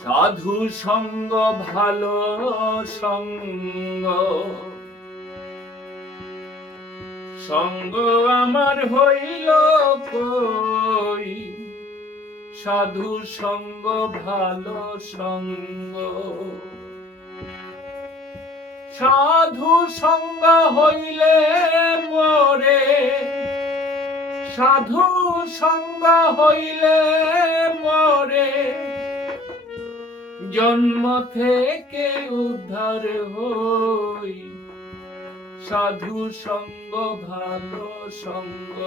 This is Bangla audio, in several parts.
সাধু সঙ্গ ভালো সঙ্গ, সঙ্গ আমার হইল কই, সাধু সঙ্গ ভালো সঙ্গ। সাধু সঙ্গ হইলে মরে, সাধু সঙ্গ হইলে মরে, জন্ম থেকে উদ্ধার হই, সাধু সঙ্গ ভালো সঙ্গ।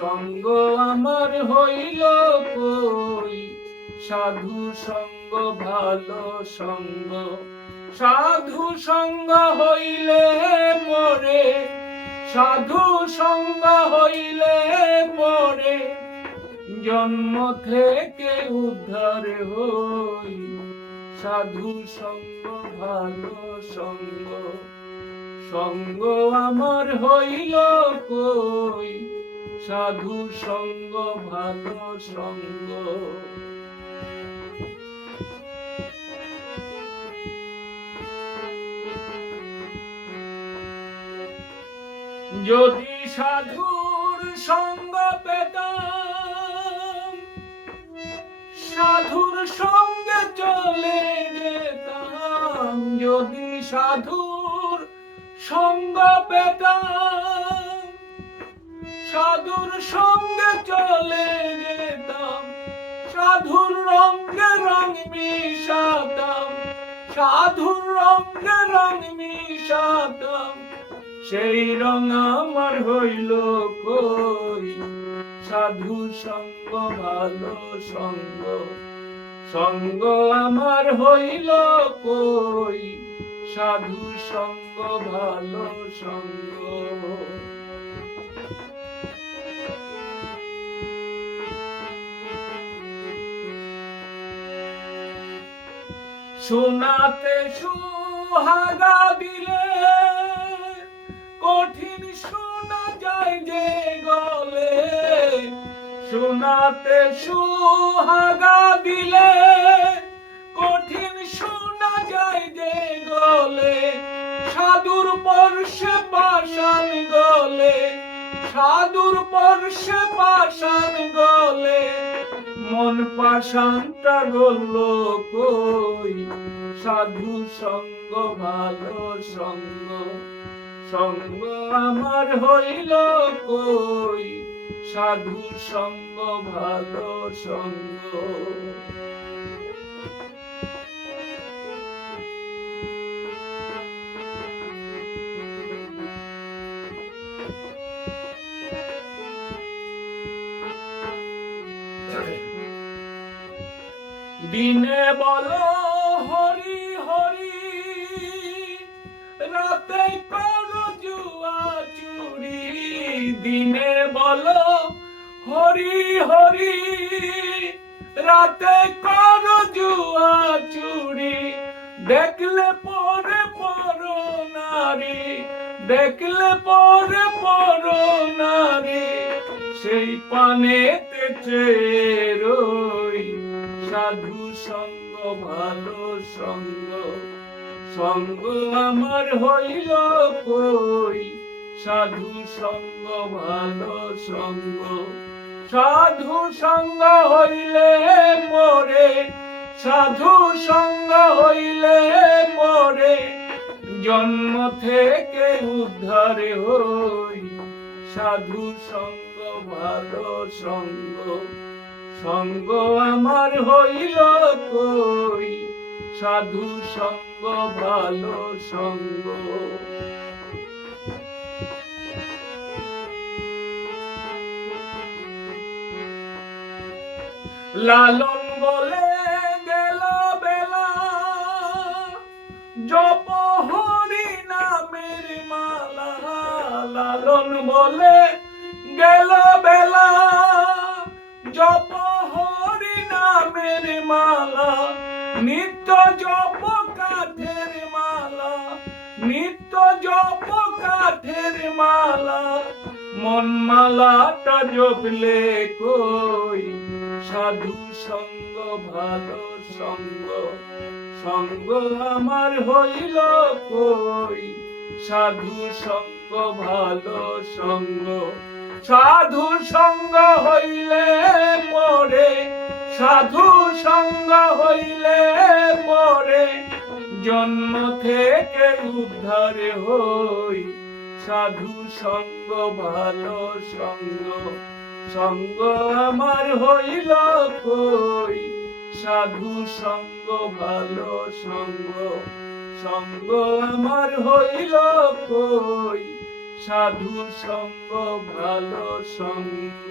সঙ্গ আমার হইল কই, সাধু সঙ্গ ভালো সঙ্গ। সাধু সঙ্গ হইলে মরে, সাধু সঙ্গ হইলে মরে, জন্ম থেকে উদ্ধার হই, সাধু সঙ্গ ভালো সঙ্গ। সঙ্গ আমার হইল কই, সাধু সঙ্গ ভালো সঙ্গ। যদি সাধুর সঙ্গ পেতাম, সাধুর সঙ্গে চলে যেতাম। যদি সাধুর সঙ্গ পেতাম, সাধুর সঙ্গে চলে যেতাম। সাধুর রঙে রং মিশাতাম, সাধুর রঙে রং মিশাতাম। সেই রং আমার হইল কই, সাধু সঙ্গ ভালো সঙ্গ। সঙ্গ আমার হইল কই, সাধু সঙ্গ ভালো সঙ্গ। শোনাতে সুহাগা দিলে কঠিন শোনা যায় যে গলে। শোনাতে সুহাগা দিলে কঠিন শোনা যায় যে গলে। সাধুর পরশে পাষাণ গলে, সাধুর পরশে পাষাণ গলে, মন পাষাণটা গল কই, সাধু সঙ্গ ভালো সঙ্গ। সঙ্গ আমার হইল কই, সাধু সঙ্গ ভালো সঙ্গ। দিনে বলো হরি হরি, রাতে করো জুয়া চুরি। দিনে বলো হরি হরি, রাতে করো জুয়া চুরি। দেখলে পরে পরো নারী, দেখলে পরে পরো নারী, সেই পানেতে চেয়ে রই, সাধু সঙ্গ ভালো সঙ্গ। সঙ্গ আমার হইল কই, সাধু সঙ্গ ভালো সঙ্গ। সাধু সঙ্গ হইলে মরে, সাধু সঙ্গ হইলে মরে, জন্ম থেকে উদ্ধার হই, সাধু সঙ্গ ভালো সঙ্গ। সঙ্গ আমার হইল কই, সাধু সঙ্গ ভালো সঙ্গ। লালন বলে গেল বেলা, জপ হরি নামের মালা। লালন বলে গেল বেলা, জপ হরি নামের মালা। নিত্য জপ কাঠের মালা, নিত্য জপ কাঠের মালা। মন মালাটা জপলে কই, সাধু সঙ্গ ভালো সঙ্গ, সঙ্গ আমার হইল কই, সাধু সঙ্গ ভালো সঙ্গ। সাধু সঙ্গ হইলে পরে, সাধু সঙ্গ হইলে পরে জন্ম থেকে উদ্ধার হই, সাধু সঙ্গ ভালো সঙ্গ, সঙ্গ আমার হইল কই, সাধু সঙ্গ ভালো সঙ্গ, সঙ্গ আমার হইল কই, সাধু সঙ্গ ভালো সঙ্গ।